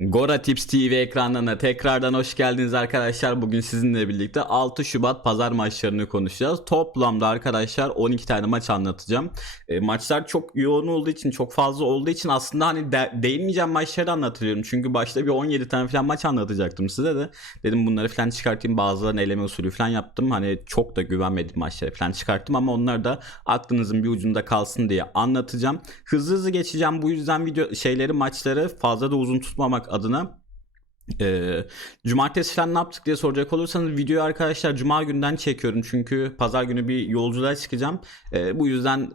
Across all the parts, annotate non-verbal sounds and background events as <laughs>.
Gora Tips TV ekranlarına tekrardan hoş geldiniz arkadaşlar. Bugün sizinle birlikte 6 Şubat pazar maçlarını konuşacağız. Toplamda arkadaşlar 12 tane maç anlatacağım. E, maçlar çok yoğun olduğu için, çok fazla olduğu için aslında hani de- değinmeyeceğim maçları anlatıyorum. Çünkü başta bir 17 tane falan maç anlatacaktım size de. Dedim bunları falan çıkartayım. Bazılarını eleme usulü falan yaptım. Hani çok da güvenmediğim maçları falan çıkarttım ama onları da aklınızın bir ucunda kalsın diye anlatacağım. Hızlı hızlı geçeceğim. Bu yüzden video şeyleri maçları fazla da uzun tutmamak adına ee, cumartesi falan ne yaptık diye soracak olursanız videoyu arkadaşlar cuma günden çekiyorum çünkü pazar günü bir yolculuğa çıkacağım. Ee, bu yüzden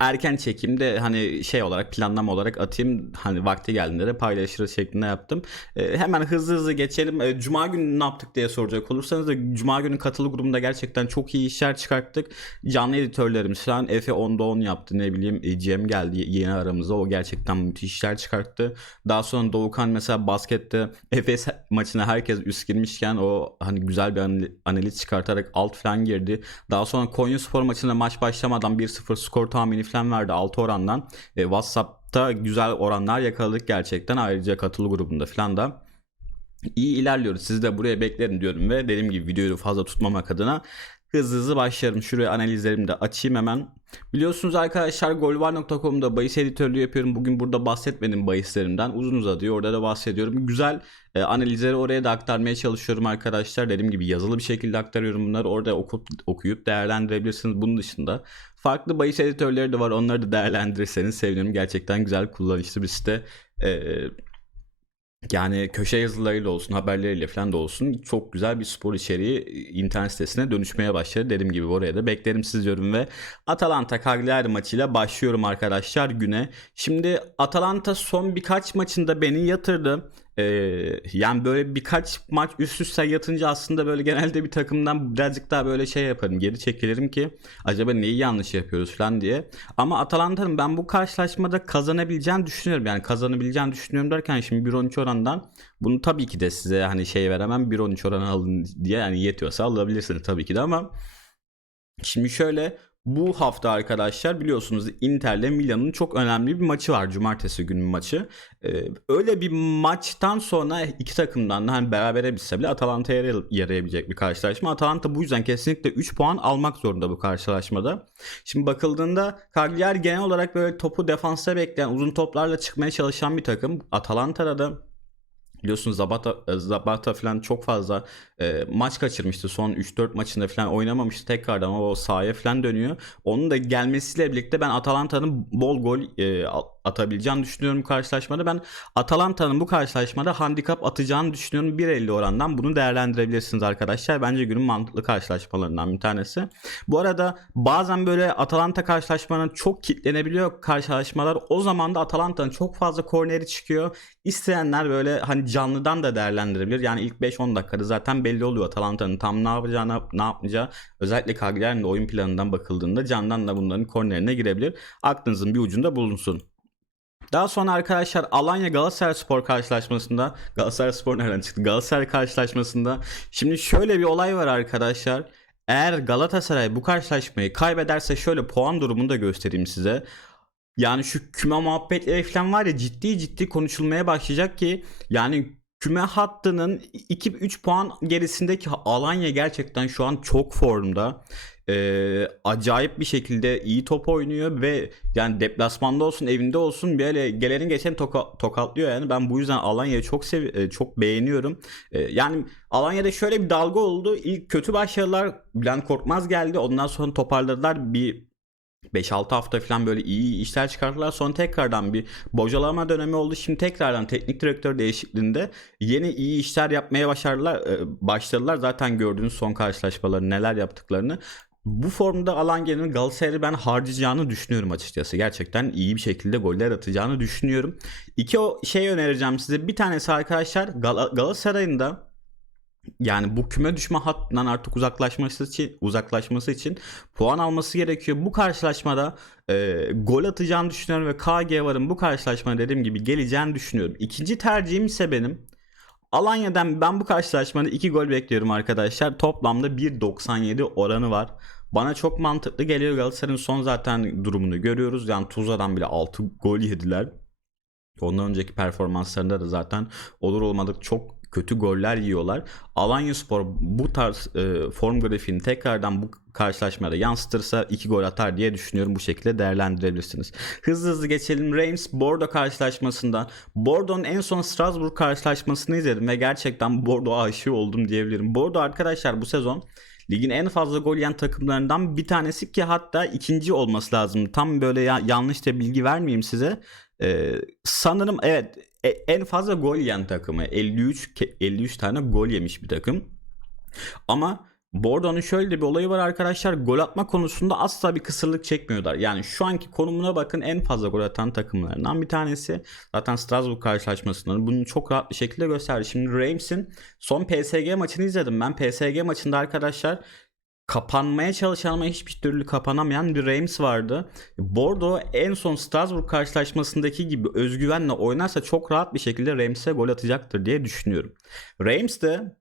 erken çekeyim de hani şey olarak planlama olarak atayım hani vakti geldiğinde de paylaşırız şeklinde yaptım. Ee, hemen hızlı hızlı geçelim. Ee, cuma günü ne yaptık diye soracak olursanız da cuma günü katılı grubunda gerçekten çok iyi işler çıkarttık. Canlı editörlerimiz falan Efe 10'da 10 yaptı ne bileyim e, Cem geldi yeni aramıza o gerçekten müthiş işler çıkarttı. Daha sonra Doğukan mesela baskette Efes maçına herkes üst girmişken o hani güzel bir anali- analiz çıkartarak alt falan girdi. Daha sonra Konya Spor maçında maç başlamadan 1-0 skor tahmini falan verdi 6 orandan. E, WhatsApp'ta güzel oranlar yakaladık gerçekten. Ayrıca katılı grubunda falan da iyi ilerliyoruz. Sizi de buraya beklerim diyorum ve dediğim gibi videoyu fazla tutmamak adına hızlı hızlı başlarım. Şuraya analizlerimi de açayım hemen. Biliyorsunuz arkadaşlar golvar.com'da bahis editörlüğü yapıyorum. Bugün burada bahsetmedim bahislerimden. Uzun uzadıyor. Orada da bahsediyorum. Güzel e, analizleri oraya da aktarmaya çalışıyorum arkadaşlar. Dediğim gibi yazılı bir şekilde aktarıyorum bunları. Orada oku, okuyup değerlendirebilirsiniz. Bunun dışında farklı bahis editörleri de var. Onları da değerlendirirseniz sevinirim. Gerçekten güzel kullanışlı bir site. E, yani köşe yazılarıyla olsun, haberleriyle falan da olsun çok güzel bir spor içeriği internet sitesine dönüşmeye başladı. Dediğim gibi oraya da beklerim siz diyorum ve Atalanta Cagliari maçıyla başlıyorum arkadaşlar güne. Şimdi Atalanta son birkaç maçında beni yatırdı. Ee, yani böyle birkaç maç üst üste yatınca aslında böyle genelde bir takımdan birazcık daha böyle şey yaparım geri çekilirim ki acaba neyi yanlış yapıyoruz falan diye. Ama Atalanta'nın ben bu karşılaşmada kazanabileceğini düşünüyorum. Yani kazanabileceğini düşünüyorum derken şimdi 1.13 orandan bunu tabii ki de size hani şey veremem 1.13 oranı alın diye yani yetiyorsa alabilirsiniz tabii ki de ama Şimdi şöyle bu hafta arkadaşlar biliyorsunuz Inter'le Milan'ın çok önemli bir maçı var. Cumartesi günü maçı. Ee, öyle bir maçtan sonra iki takımdan da hani berabere bitse bile Atalanta'ya yaray- yarayabilecek bir karşılaşma. Atalanta bu yüzden kesinlikle 3 puan almak zorunda bu karşılaşmada. Şimdi bakıldığında Cagliari genel olarak böyle topu defansta bekleyen uzun toplarla çıkmaya çalışan bir takım. Atalanta'da da Biliyorsunuz Zabata, Zabata falan çok fazla e, maç kaçırmıştı. Son 3-4 maçında falan oynamamıştı tekrardan o sahaya falan dönüyor. Onun da gelmesiyle birlikte ben Atalanta'nın bol gol e, atabileceğini düşünüyorum karşılaşmada. Ben Atalanta'nın bu karşılaşmada handikap atacağını düşünüyorum. 1.50 orandan bunu değerlendirebilirsiniz arkadaşlar. Bence günün mantıklı karşılaşmalarından bir tanesi. Bu arada bazen böyle Atalanta karşılaşmalarına çok kitlenebiliyor karşılaşmalar. O zaman da Atalanta'nın çok fazla korneri çıkıyor. İsteyenler böyle hani canlıdan da değerlendirebilir. Yani ilk 5-10 dakikada zaten belli oluyor Atalanta'nın tam ne yapacağını, ne yapmayacağı. Özellikle Cagliari'nin oyun planından bakıldığında candan da bunların kornerine girebilir. Aklınızın bir ucunda bulunsun. Daha sonra arkadaşlar Alanya Galatasaray Spor karşılaşmasında Galatasaray Spor nereden çıktı? Galatasaray karşılaşmasında şimdi şöyle bir olay var arkadaşlar. Eğer Galatasaray bu karşılaşmayı kaybederse şöyle puan durumunu da göstereyim size. Yani şu küme muhabbetleri falan var ya ciddi ciddi konuşulmaya başlayacak ki yani küme hattının 2-3 puan gerisindeki Alanya gerçekten şu an çok formda. Ee, acayip bir şekilde iyi top oynuyor ve yani deplasmanda olsun evinde olsun böyle gelenin geçen toka, tokatlıyor yani ben bu yüzden Alanya'yı çok sev e, çok beğeniyorum. Ee, yani Alanya'da şöyle bir dalga oldu. İlk kötü başarılar Bülent Korkmaz geldi. Ondan sonra toparladılar. Bir 5-6 hafta falan böyle iyi işler çıkarttılar. Sonra tekrardan bir bocalama dönemi oldu. Şimdi tekrardan teknik direktör değişikliğinde yeni iyi işler yapmaya başardılar, e, başladılar. Zaten gördüğünüz son karşılaşmaları neler yaptıklarını. Bu formda Alanya'nın Galatasaray'ı ben harcayacağını düşünüyorum açıkçası. Gerçekten iyi bir şekilde goller atacağını düşünüyorum. İki o şey önereceğim size. Bir tanesi arkadaşlar Gal- Galatasaray'ın da yani bu küme düşme hattından artık uzaklaşması için uzaklaşması için puan alması gerekiyor. Bu karşılaşmada e, gol atacağını düşünüyorum ve KG varın bu karşılaşmada dediğim gibi geleceğini düşünüyorum. İkinci tercihim ise benim Alanya'dan ben bu karşılaşmada 2 gol bekliyorum arkadaşlar. Toplamda 1.97 oranı var. Bana çok mantıklı geliyor Galatasaray'ın son zaten durumunu görüyoruz. Yani Tuzla'dan bile 6 gol yediler. Ondan önceki performanslarında da zaten olur olmadık çok kötü goller yiyorlar. Alanyaspor bu tarz e, form grafiğini tekrardan bu karşılaşmada yansıtırsa 2 gol atar diye düşünüyorum. Bu şekilde değerlendirebilirsiniz. Hızlı hızlı geçelim. Reims Bordeaux karşılaşmasından. Bordeaux'un en son Strasbourg karşılaşmasını izledim ve gerçekten Bordeaux aşığı oldum diyebilirim. Bordeaux arkadaşlar bu sezon ligin en fazla gol yiyen takımlarından bir tanesi ki hatta ikinci olması lazım. Tam böyle ya- yanlış da bilgi vermeyeyim size. Ee, sanırım evet en fazla gol yiyen takımı 53 ke- 53 tane gol yemiş bir takım. Ama Bordeaux'un şöyle bir olayı var arkadaşlar. Gol atma konusunda asla bir kısırlık çekmiyorlar. Yani şu anki konumuna bakın en fazla gol atan takımlarından bir tanesi. Zaten Strasbourg karşılaşmasında bunu çok rahat bir şekilde gösterdi. Şimdi Reims'in son PSG maçını izledim ben. PSG maçında arkadaşlar kapanmaya çalışan ama hiçbir türlü kapanamayan bir Reims vardı. Bordeaux en son Strasbourg karşılaşmasındaki gibi özgüvenle oynarsa çok rahat bir şekilde Reims'e gol atacaktır diye düşünüyorum. Reims de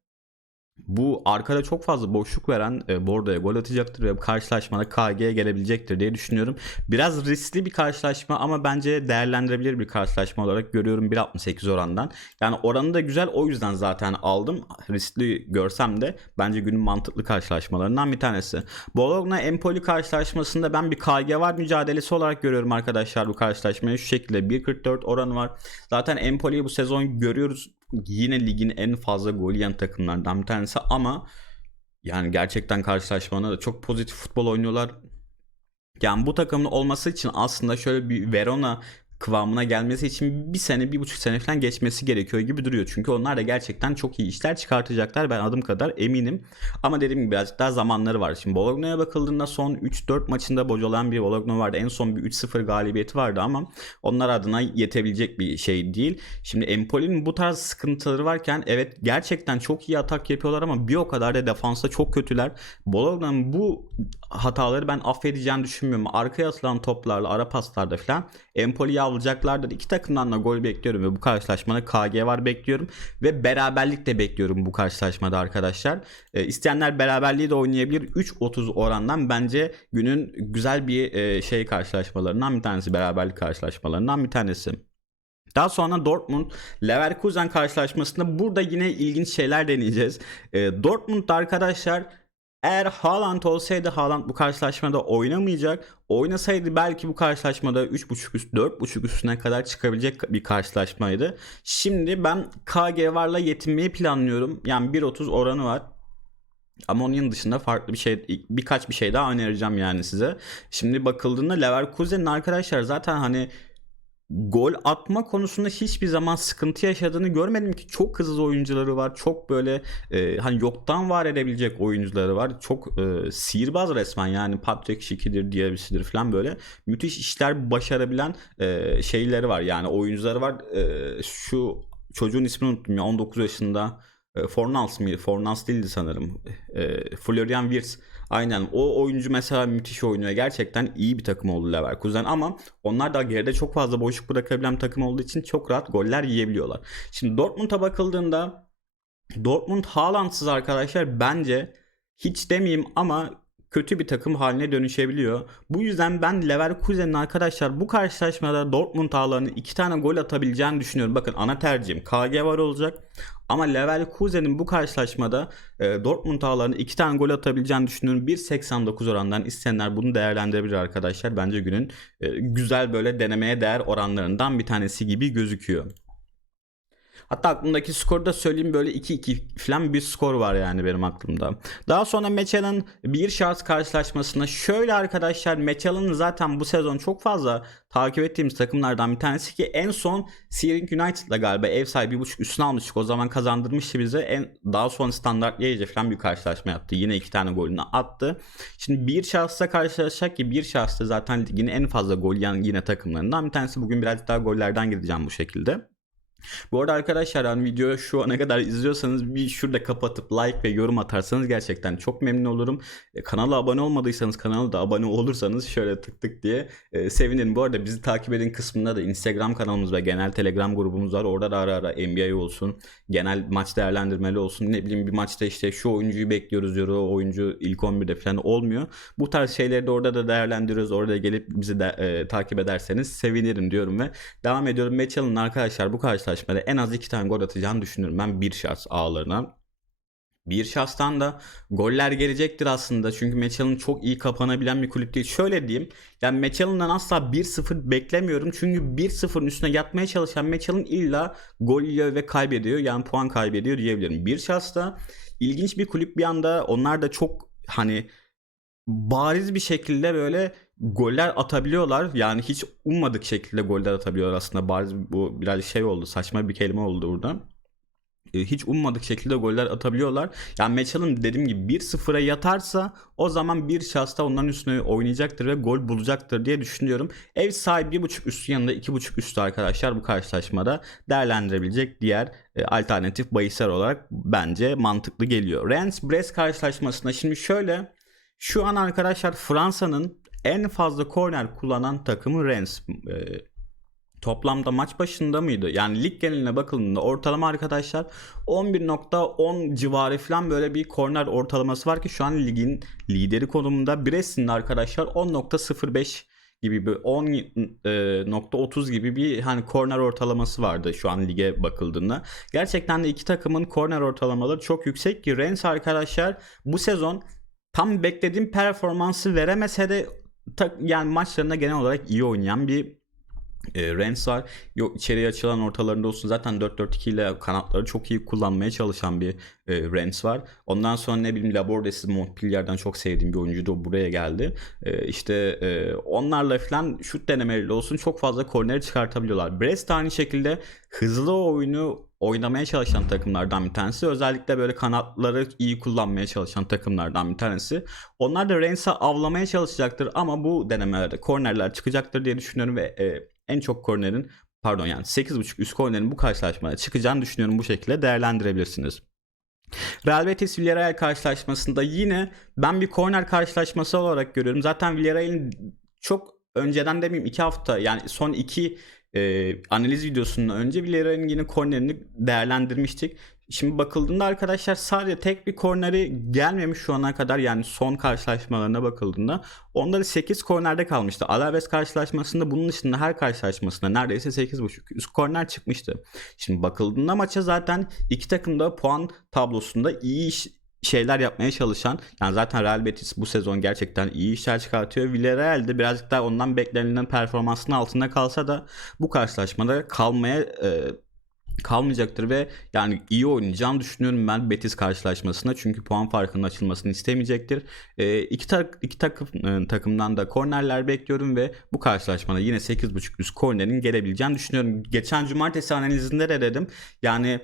bu arkada çok fazla boşluk veren e, Bordeaux'a gol atacaktır ve karşılaşmada KG'ye gelebilecektir diye düşünüyorum. Biraz riskli bir karşılaşma ama bence değerlendirebilir bir karşılaşma olarak görüyorum 1.68 orandan. Yani oranı da güzel o yüzden zaten aldım. Riskli görsem de bence günün mantıklı karşılaşmalarından bir tanesi. Bologna Empoli karşılaşmasında ben bir KG var mücadelesi olarak görüyorum arkadaşlar bu karşılaşmayı. Şu şekilde 1.44 oranı var. Zaten Empoli'yi bu sezon görüyoruz. Yine ligin en fazla gol yiyen takımlardan bir tanesi ama yani gerçekten karşılaşmada da çok pozitif futbol oynuyorlar. Yani bu takımın olması için aslında şöyle bir Verona kıvamına gelmesi için bir sene bir buçuk sene falan geçmesi gerekiyor gibi duruyor. Çünkü onlar da gerçekten çok iyi işler çıkartacaklar ben adım kadar eminim. Ama dediğim gibi birazcık daha zamanları var. Şimdi Bologna'ya bakıldığında son 3-4 maçında bocalayan bir Bologna vardı. En son bir 3-0 galibiyeti vardı ama onlar adına yetebilecek bir şey değil. Şimdi Empoli'nin bu tarz sıkıntıları varken evet gerçekten çok iyi atak yapıyorlar ama bir o kadar da defansta çok kötüler. Bologna'nın bu hataları ben affedeceğini düşünmüyorum. Arkaya atılan toplarla, ara paslarda falan Empoli'yi avlayacaklardır. İki takımdan da gol bekliyorum ve bu karşılaşmada KG var bekliyorum ve beraberlik de bekliyorum bu karşılaşmada arkadaşlar. E, isteyenler beraberliği de oynayabilir. 3.30 orandan bence günün güzel bir e, şey karşılaşmalarından bir tanesi. Beraberlik karşılaşmalarından bir tanesi. Daha sonra Dortmund Leverkusen karşılaşmasında burada yine ilginç şeyler deneyeceğiz. E, Dortmund'da arkadaşlar eğer Haaland olsaydı Haaland bu karşılaşmada oynamayacak. Oynasaydı belki bu karşılaşmada 3.5 üst 4.5 üstüne kadar çıkabilecek bir karşılaşmaydı. Şimdi ben KG varla yetinmeyi planlıyorum. Yani 1.30 oranı var. Ama onun dışında farklı bir şey birkaç bir şey daha önereceğim yani size. Şimdi bakıldığında Leverkusen'in arkadaşlar zaten hani gol atma konusunda hiçbir zaman sıkıntı yaşadığını görmedim ki çok hızlı oyuncuları var çok böyle e, hani yoktan var edebilecek oyuncuları var çok e, sihirbaz resmen yani Patrick Schick'idir diyebilisidir falan böyle müthiş işler başarabilen e, şeyleri var yani oyuncuları var e, şu çocuğun ismini unuttum ya 19 yaşında e, Fornals mı? Fornals değildi sanırım. E, Florian Wirtz. Aynen o oyuncu mesela müthiş oynuyor. Gerçekten iyi bir takım oldu Leverkusen ama onlar da geride çok fazla boşluk bırakabilen takım olduğu için çok rahat goller yiyebiliyorlar. Şimdi Dortmund'a bakıldığında Dortmund Haaland'sız arkadaşlar bence hiç demeyeyim ama kötü bir takım haline dönüşebiliyor. Bu yüzden ben Leverkusen'in arkadaşlar bu karşılaşmada Dortmund ağlarının iki tane gol atabileceğini düşünüyorum. Bakın ana tercihim KG var olacak. Ama Leverkusen'in bu karşılaşmada e, Dortmund ağlarının iki tane gol atabileceğini düşünüyorum. 1.89 orandan isteyenler bunu değerlendirebilir arkadaşlar. Bence günün e, güzel böyle denemeye değer oranlarından bir tanesi gibi gözüküyor. Hatta aklımdaki skoru da söyleyeyim böyle 2-2 falan bir skor var yani benim aklımda. Daha sonra Mechel'in bir şans karşılaşmasında şöyle arkadaşlar Mechel'in zaten bu sezon çok fazla takip ettiğimiz takımlardan bir tanesi ki en son Searing United'la galiba ev sahibi bir buçuk üstüne almıştık. O zaman kazandırmıştı bize. En, daha sonra standart yayıcı falan bir karşılaşma yaptı. Yine iki tane golünü attı. Şimdi bir şahısla karşılaşacak ki bir şahıs da zaten ligin en fazla gol yiyen yine takımlarından bir tanesi. Bugün birazcık daha gollerden gideceğim bu şekilde. Bu arada arkadaşlar hani videoyu şu ana kadar izliyorsanız bir şurada kapatıp like ve yorum atarsanız gerçekten çok memnun olurum. E, kanala abone olmadıysanız kanala da abone olursanız şöyle tık tık diye e, sevinirim. Bu arada bizi takip edin kısmında da Instagram kanalımız ve genel Telegram grubumuz var. Orada da ara ara NBA olsun, genel maç değerlendirmeli olsun. Ne bileyim bir maçta işte şu oyuncuyu bekliyoruz diyor. O oyuncu ilk 11'de falan olmuyor. Bu tarz şeyleri de orada da değerlendiriyoruz. Orada gelip bizi de e, takip ederseniz sevinirim diyorum ve devam ediyorum. Mitchell'ın arkadaşlar bu karşılaşmada en az iki tane gol atacağını düşünüyorum ben bir şans ağlarına. Bir şahstan da goller gelecektir aslında. Çünkü Mitchell'ın çok iyi kapanabilen bir kulüp değil. Şöyle diyeyim. Yani Mitchell'dan asla 1-0 beklemiyorum. Çünkü 1-0'ın üstüne yatmaya çalışan Mitchell'ın illa gol yiyor ve kaybediyor. Yani puan kaybediyor diyebilirim. Bir şahsta ilginç bir kulüp bir anda onlar da çok hani bariz bir şekilde böyle goller atabiliyorlar. Yani hiç ummadık şekilde goller atabiliyorlar aslında. Bariz bu biraz şey oldu. Saçma bir kelime oldu burada. E, Hiç ummadık şekilde goller atabiliyorlar. Yani Mitchell'ın dediğim gibi 1-0'a yatarsa o zaman bir şahsta onların üstüne oynayacaktır ve gol bulacaktır diye düşünüyorum. Ev sahibi 1.5 üstü yanında 2.5 üstü arkadaşlar bu karşılaşmada değerlendirebilecek diğer e, alternatif bahisler olarak bence mantıklı geliyor. Rennes-Brest karşılaşmasında şimdi şöyle şu an arkadaşlar Fransa'nın en fazla korner kullanan takımı Rennes. E, toplamda maç başında mıydı? Yani lig geneline bakıldığında ortalama arkadaşlar 11.10 civarı falan böyle bir korner ortalaması var ki şu an ligin lideri konumunda. Brest'in arkadaşlar 10.05 gibi bir 10.30 gibi bir hani korner ortalaması vardı şu an lige bakıldığında. Gerçekten de iki takımın korner ortalamaları çok yüksek ki Rennes arkadaşlar bu sezon tam beklediğim performansı veremese de yani maçlarında genel olarak iyi oynayan bir e, Rennes var. Yok içeriye açılan ortalarında olsun zaten 4-4-2 ile kanatları çok iyi kullanmaya çalışan bir e, Rennes var. Ondan sonra ne bileyim Labordes'i Montpellier'den çok sevdiğim bir oyuncu da buraya geldi. E, işte e, onlarla falan şut denemeleri olsun çok fazla korneri çıkartabiliyorlar. Brest aynı şekilde hızlı oyunu oynamaya çalışan takımlardan bir tanesi. Özellikle böyle kanatları iyi kullanmaya çalışan takımlardan bir tanesi. Onlar da Rennes'i avlamaya çalışacaktır ama bu denemelerde kornerler çıkacaktır diye düşünüyorum ve e, en çok kornerin pardon yani 8.5 üst kornerin bu karşılaşmada çıkacağını düşünüyorum bu şekilde değerlendirebilirsiniz. Real Betis Villarreal karşılaşmasında yine ben bir korner karşılaşması olarak görüyorum. Zaten Villarreal'in çok önceden demeyeyim 2 hafta yani son 2 e, analiz videosundan önce Villarreal'in kornerini değerlendirmiştik. Şimdi bakıldığında arkadaşlar sadece tek bir korneri gelmemiş şu ana kadar yani son karşılaşmalarına bakıldığında. Onları 8 kornerde kalmıştı. Alaves karşılaşmasında bunun dışında her karşılaşmasında neredeyse 8.5 üst korner çıkmıştı. Şimdi bakıldığında maça zaten iki takım da puan tablosunda iyi iş, şeyler yapmaya çalışan yani zaten Real Betis bu sezon gerçekten iyi işler çıkartıyor. Villarreal de birazcık daha ondan beklenilen performansının altında kalsa da bu karşılaşmada kalmaya e, kalmayacaktır ve yani iyi oynayacağını düşünüyorum ben Betis karşılaşmasında çünkü puan farkının açılmasını istemeyecektir. E, iki, tak, iki takım e, takımdan da kornerler bekliyorum ve bu karşılaşmada yine 8.5 üst kornerin gelebileceğini düşünüyorum. Geçen cumartesi analizinde de dedim. Yani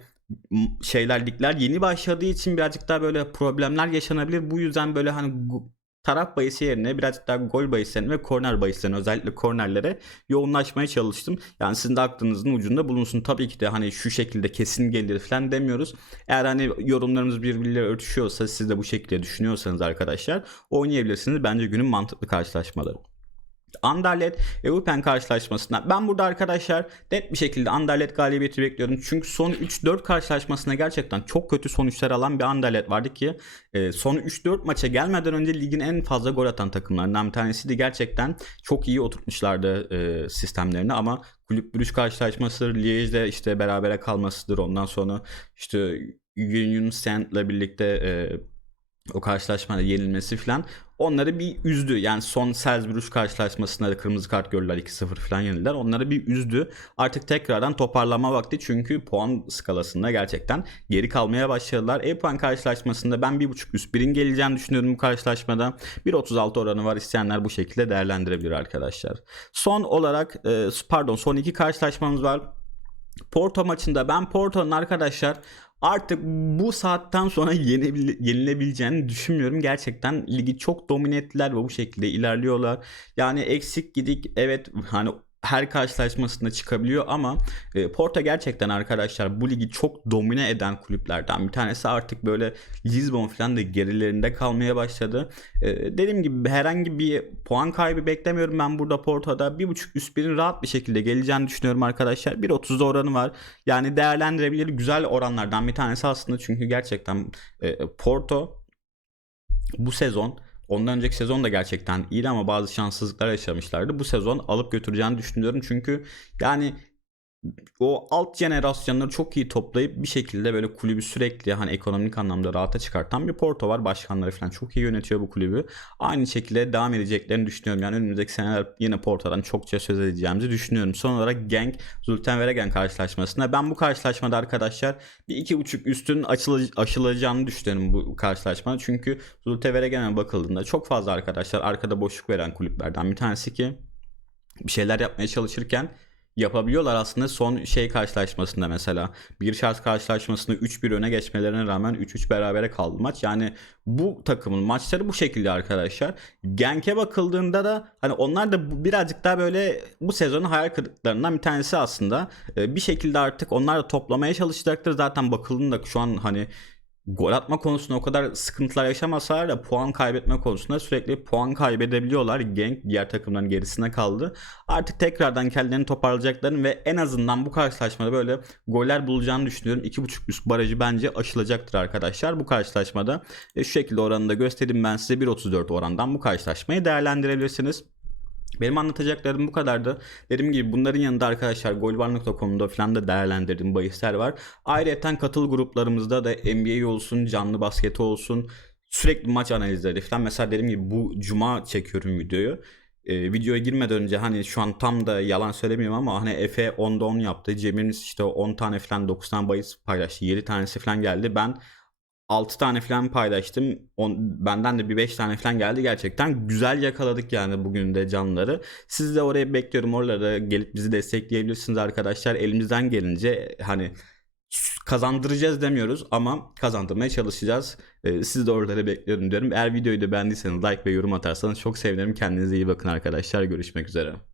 şeyler ligler yeni başladığı için birazcık daha böyle problemler yaşanabilir. Bu yüzden böyle hani taraf bahisi yerine birazcık daha gol bahislerine ve korner bahislerine özellikle kornerlere yoğunlaşmaya çalıştım. Yani sizin de aklınızın ucunda bulunsun. Tabii ki de hani şu şekilde kesin gelir falan demiyoruz. Eğer hani yorumlarımız birbiriyle örtüşüyorsa siz de bu şekilde düşünüyorsanız arkadaşlar oynayabilirsiniz. Bence günün mantıklı karşılaşmaları. Anderlet Eupen karşılaşmasına ben burada arkadaşlar net bir şekilde Anderlet galibiyeti bekliyorum. Çünkü son 3-4 karşılaşmasına gerçekten çok kötü sonuçlar alan bir Anderlet vardı ki e, son 3-4 maça gelmeden önce ligin en fazla gol atan takımlarından bir tanesiydi. Gerçekten çok iyi oturtmuşlardı e, sistemlerini ama kulüp bürüş karşılaşması Liège'de işte berabere kalmasıdır. Ondan sonra işte Union Saint'le birlikte e, o karşılaşmada yenilmesi falan onları bir üzdü. Yani son Salzburg karşılaşmasında da kırmızı kart gördüler 2-0 falan yenildiler. Onları bir üzdü. Artık tekrardan toparlama vakti çünkü puan skalasında gerçekten geri kalmaya başladılar. E puan karşılaşmasında ben 1.5 üst birin geleceğini düşünüyorum bu karşılaşmada. 1.36 oranı var. İsteyenler bu şekilde değerlendirebilir arkadaşlar. Son olarak e, pardon son iki karşılaşmamız var. Porto maçında ben Porto'nun arkadaşlar artık bu saatten sonra <laughs> yenilebileceğini düşünmüyorum. Gerçekten ligi çok domine ettiler ve bu şekilde ilerliyorlar. Yani eksik gidik evet hani her karşılaşmasında çıkabiliyor ama e, Porto gerçekten arkadaşlar bu ligi çok domine eden kulüplerden bir tanesi artık böyle Lisbon falan da gerilerinde kalmaya başladı. E, dediğim gibi herhangi bir puan kaybı beklemiyorum ben burada Porto'da. 1.5 üst birin rahat bir şekilde geleceğini düşünüyorum arkadaşlar. 1.30'da oranı var. Yani değerlendirebilir güzel oranlardan bir tanesi aslında çünkü gerçekten e, Porto bu sezon Ondan önceki sezon da gerçekten iyiydi ama bazı şanssızlıklar yaşamışlardı. Bu sezon alıp götüreceğini düşünüyorum. Çünkü yani o alt jenerasyonları çok iyi toplayıp bir şekilde böyle kulübü sürekli hani ekonomik anlamda rahata çıkartan bir Porto var. Başkanları falan çok iyi yönetiyor bu kulübü. Aynı şekilde devam edeceklerini düşünüyorum. Yani önümüzdeki seneler yine Porto'dan çokça söz edeceğimizi düşünüyorum. Son olarak Genk Zulten Veregen karşılaşmasında ben bu karşılaşmada arkadaşlar bir iki buçuk üstün açılı, aşılacağını düşünüyorum bu karşılaşmada. Çünkü Zulte Veregen'e bakıldığında çok fazla arkadaşlar arkada boşluk veren kulüplerden bir tanesi ki bir şeyler yapmaya çalışırken yapabiliyorlar aslında son şey karşılaşmasında mesela bir şart karşılaşmasında 3-1 öne geçmelerine rağmen 3-3 berabere kaldı maç. Yani bu takımın maçları bu şekilde arkadaşlar. Genk'e bakıldığında da hani onlar da birazcık daha böyle bu sezonun hayal kırıklıklarından bir tanesi aslında. Ee, Bir şekilde artık onlar da toplamaya çalışacaktır. Zaten bakıldığında şu an hani gol atma konusunda o kadar sıkıntılar yaşamasalar da puan kaybetme konusunda sürekli puan kaybedebiliyorlar. Genk diğer takımların gerisine kaldı. Artık tekrardan kendilerini toparlayacaklarını ve en azından bu karşılaşmada böyle goller bulacağını düşünüyorum. 2.5 üst barajı bence aşılacaktır arkadaşlar bu karşılaşmada. E, şu şekilde oranını da göstereyim ben size 1.34 orandan bu karşılaşmayı değerlendirebilirsiniz. Benim anlatacaklarım bu kadardı. Dediğim gibi bunların yanında arkadaşlar golvar.com'da falan da değerlendirdiğim bahisler var. Ayrıca katıl gruplarımızda da NBA olsun, canlı basketi olsun sürekli maç analizleri falan. Mesela dediğim gibi bu cuma çekiyorum videoyu. Ee, videoya girmeden önce hani şu an tam da yalan söylemiyorum ama hani Efe 10'da 10 yaptı. Cem'imiz işte 10 tane falan 9 tane bahis paylaştı. 7 tanesi falan geldi. Ben 6 tane falan paylaştım. On, benden de bir 5 tane falan geldi. Gerçekten güzel yakaladık yani bugün de canlıları. Siz de oraya bekliyorum. Oralara gelip bizi destekleyebilirsiniz arkadaşlar. Elimizden gelince hani kazandıracağız demiyoruz ama kazandırmaya çalışacağız. Ee, siz de oralara bekliyorum diyorum. Eğer videoyu da beğendiyseniz like ve yorum atarsanız çok sevinirim. Kendinize iyi bakın arkadaşlar. Görüşmek üzere.